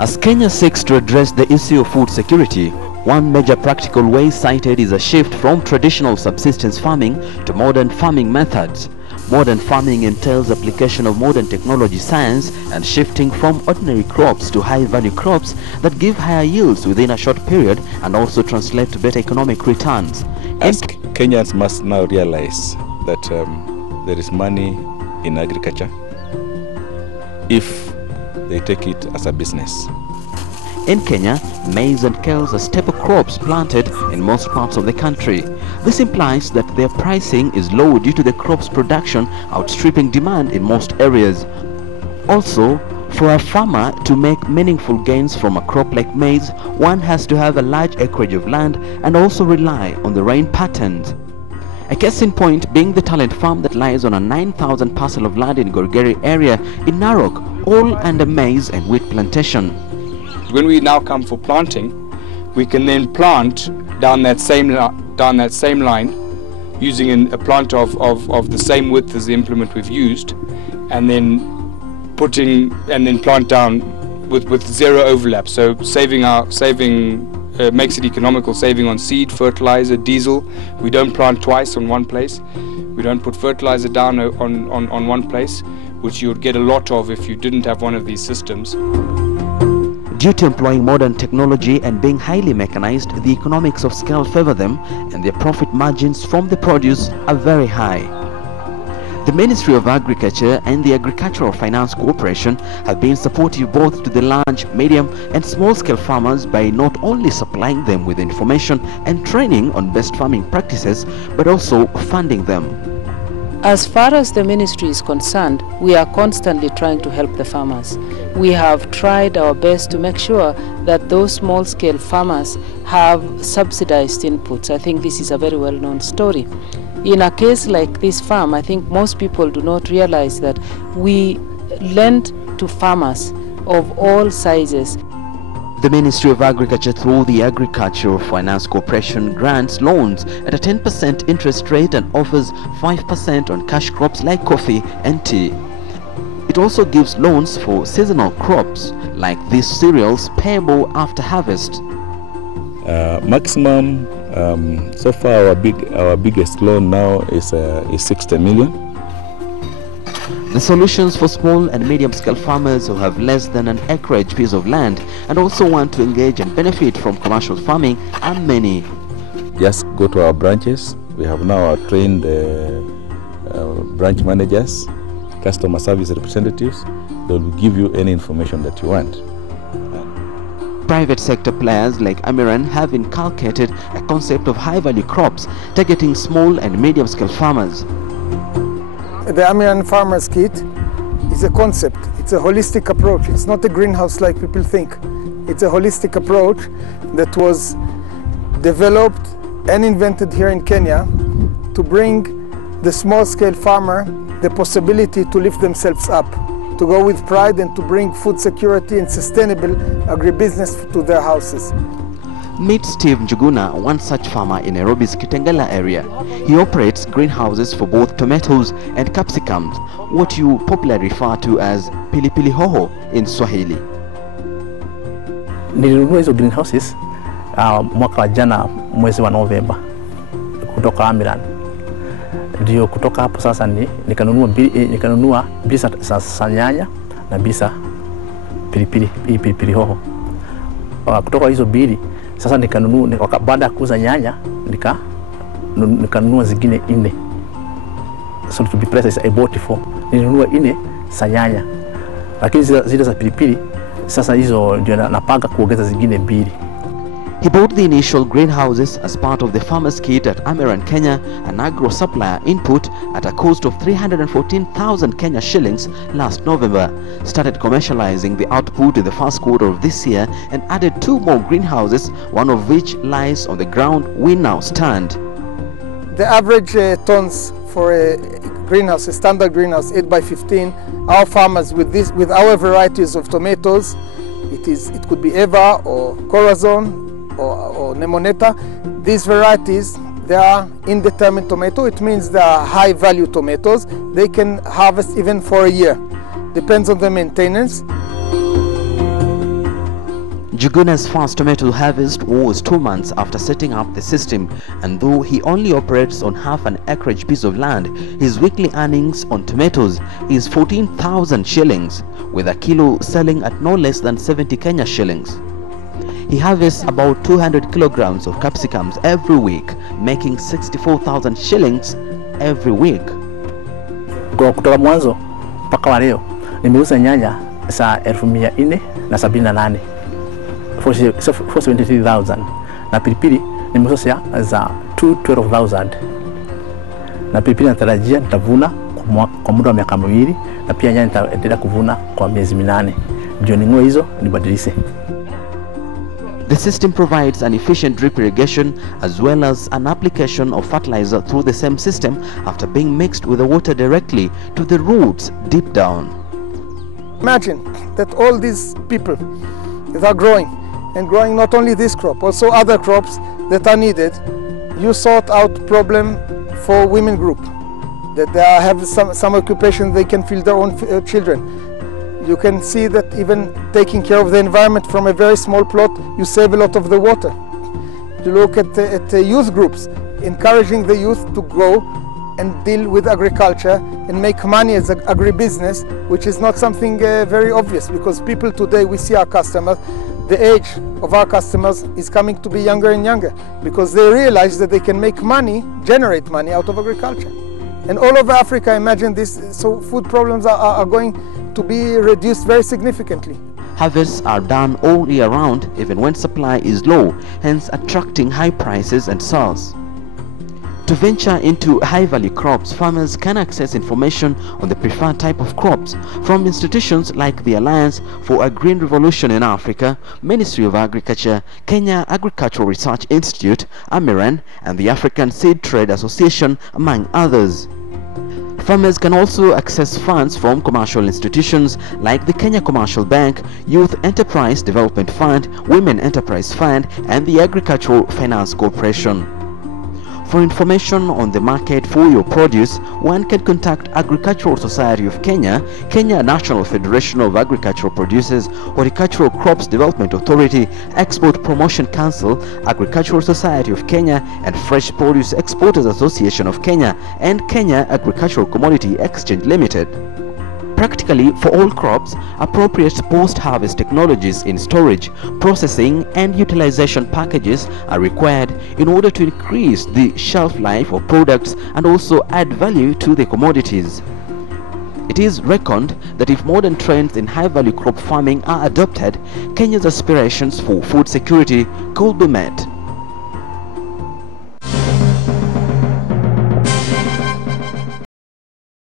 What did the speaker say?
As Kenya seeks to address the issue of food security, one major practical way cited is a shift from traditional subsistence farming to modern farming methods. Modern farming entails application of modern technology science and shifting from ordinary crops to high-value crops that give higher yields within a short period and also translate to better economic returns. As Kenyans must now realize that there is money in agriculture if they take it as a business. In Kenya, maize and kales are staple crops planted in most parts of the country. This implies that their pricing is low due to the crop's production outstripping demand in most areas. Also, for a farmer to make meaningful gains from a crop like maize, one has to have a large acreage of land and also rely on the rain patterns. A case in point being the Talent Farm that lies on a 9,000 parcel of land in Gorgeri area in Narok, all under maize and wheat plantation. When we now come for planting, we can then plant down that same line using a plant of the same width as the implement we've used, and then plant down with zero overlap. So makes it economical, saving on seed, fertilizer, diesel. We don't plant twice on one place. We don't put fertilizer down on one place, which you would get a lot of if you didn't have one of these systems. Due to employing modern technology and being highly mechanized, the economics of scale favor them and their profit margins from the produce are very high. The Ministry of Agriculture and the Agricultural Finance Corporation have been supportive both to the large, medium and small-scale farmers by not only supplying them with information and training on best farming practices, but also funding them. As far as the ministry is concerned, we are constantly trying to help the farmers. We have tried our best to make sure that those small-scale farmers have subsidized inputs. I think this is a very well-known story. In a case like this farm, I think most people do not realize that we lend to farmers of all sizes. The Ministry of Agriculture through the Agricultural Finance Corporation grants loans at a 10% interest rate and offers 5% on cash crops like coffee and tea. It also gives loans for seasonal crops like these cereals payable after harvest. Maximum, so far our biggest loan now is 60 million. The solutions for small and medium-scale farmers who have less than an acreage piece of land and also want to engage and benefit from commercial farming are many. Just go to our branches. We have now trained branch managers, customer service representatives. They will give you any information that you want. Private sector players like Amiran have inculcated a concept of high-value crops targeting small and medium-scale farmers. The Amiran Farmers Kit is a concept. It's a holistic approach. It's not a greenhouse like people think. It's a holistic approach that was developed and invented here in Kenya to bring the small-scale farmer the possibility to lift themselves up, to go with pride and to bring food security and sustainable agribusiness to their houses. Meet Steve Njuguna, one such farmer in Nairobi's Kitengela area. He operates greenhouses for both tomatoes and capsicums, what you popularly refer to as pilipili hoho in Swahili. Nilinunua hizo greenhouses mwaka wa jana mwezi wa Novemba kutoka Amiran. Ndio kutoka hapo sasa nikanunua bisa za nyanya na bisa pilipili hoho. Kutoka hizo bili sasa nikanunua, baada ya kuuza nyanya nikanunua zingine 4. So to be precise, I bought 4. Nilinunua 4 za nyanya, lakini zile za pilipili sasa hizo ndio napanga kuongeza zingine 2. He bought the initial greenhouses as part of the farmer's kit at Amiran Kenya, an agro supplier input at a cost of 314,000 Kenya shillings last November, started commercializing the output in the first quarter of this year and added 2 more greenhouses, one of which lies on the ground we now stand. The average tons for a greenhouse, a standard greenhouse 8x15, our farmers with our varieties of tomatoes, it could be Eva or Corazon or Nemoneta. These varieties, they are indeterminate tomato. It means they are high value tomatoes. They can harvest even for a year. Depends on the maintenance. Juguna's first tomato harvest was 2 months after setting up the system, and though he only operates on half an acreage piece of land, his weekly earnings on tomatoes is 14,000 shillings, with a kilo selling at no less than 70 Kenya shillings. He harvests about 200 kilograms of capsicums every week, making 64,000 shillings every week. Kutoka mwanzo mpaka wa leo nimeuza nyanya za 478 for 73,000 na pilipili nimeuza za 212,000 na pilipili natarajia nitavuna kwa muda wa miaka miwili na pia nyanya nitaendelea kuvuna kwa miezi 8 ndio ningoe hizo nibadilishe. The system provides an efficient drip irrigation as well as an application of fertilizer through the same system after being mixed with the water directly to the roots deep down. Imagine that all these people that are growing, and growing not only this crop, also other crops that are needed. You sort out problem for women group, that they have some occupation, they can feed their own children. You can see that even taking care of the environment from a very small plot, you save a lot of the water. You look at the youth groups, encouraging the youth to go and deal with agriculture and make money as an agribusiness, which is not something very obvious, because people today, we see our customers, the age of our customers is coming to be younger and younger, because they realize that they can make money, generate money out of agriculture. And all over Africa, imagine this, so food problems are going to be reduced very significantly. Harvests are done all year round, even when supply is low, hence attracting high prices and sales. To venture into high-value crops, farmers can access information on the preferred type of crops from institutions like the Alliance for a Green Revolution in Africa, Ministry of Agriculture, Kenya Agricultural Research Institute, Amiran, and the African Seed Trade Association, among others. Farmers can also access funds from commercial institutions like the Kenya Commercial Bank, Youth Enterprise Development Fund, Women Enterprise Fund, and the Agricultural Finance Corporation. For information on the market for your produce, one can contact Agricultural Society of Kenya, Kenya National Federation of Agricultural Producers, Horticultural Crops Development Authority, Export Promotion Council, Agricultural Society of Kenya, and Fresh Produce Exporters Association of Kenya, and Kenya Agricultural Commodity Exchange Limited. Practically for all crops, appropriate post-harvest technologies in storage, processing and utilization packages are required in order to increase the shelf life of products and also add value to the commodities. It is reckoned that if modern trends in high-value crop farming are adopted, Kenya's aspirations for food security could be met.